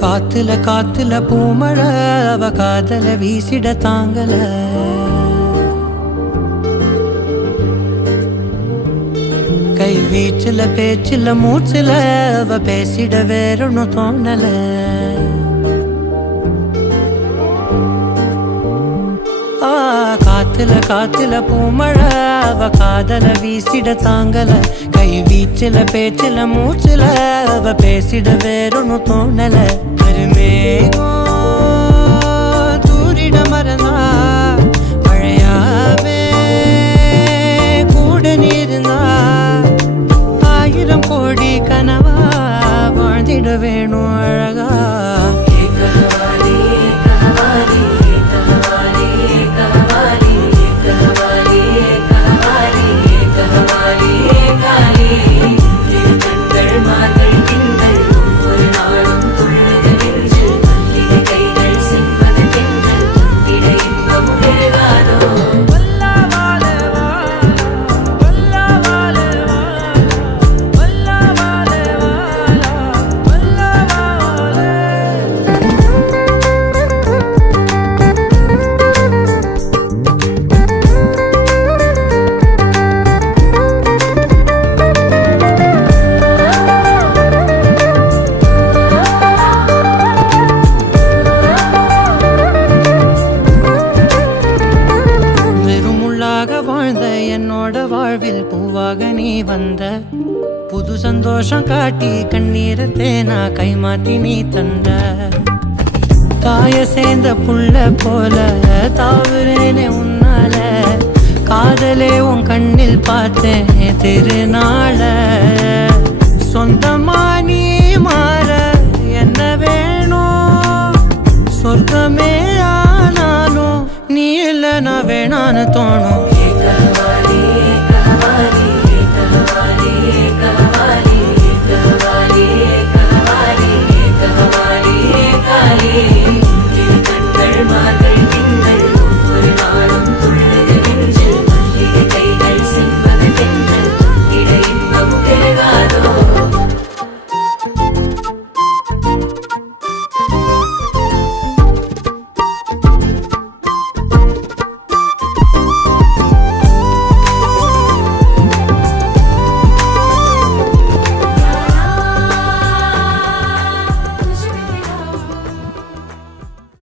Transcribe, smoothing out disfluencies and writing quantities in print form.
காத்துல காத்துல பூமழை அவ காதல வீசிட தாங்கல கை வீச்சுல பேச்சுல மூச்சுல அவ பேசிட வேறொன்னு தோணல காத்துல காத்துல பூமழை அவ காதல வீசிட தாங்கல கை வீச்சுல பேச்சுல மூச்சுல அவ பேசிட வேறொன்னு தோணல கருமேகம் தூரிட மறந்தா மழையாவே கூட நீர்ந்தா 1000 கோடி கனவா வாழ்ந்திட வேணும் அழகா என்னோட வாழ்வில் பூவாக நீ வந்த புது சந்தோஷம் காட்டி கண்ணீரை தேனா கைமாத்தி நீ தந்த தாய சேர்ந்த புள்ள போல தாவுறேனே உன்னால காதலே உன் கண்ணில் பார்த்தேன் திருநாள சொந்தமா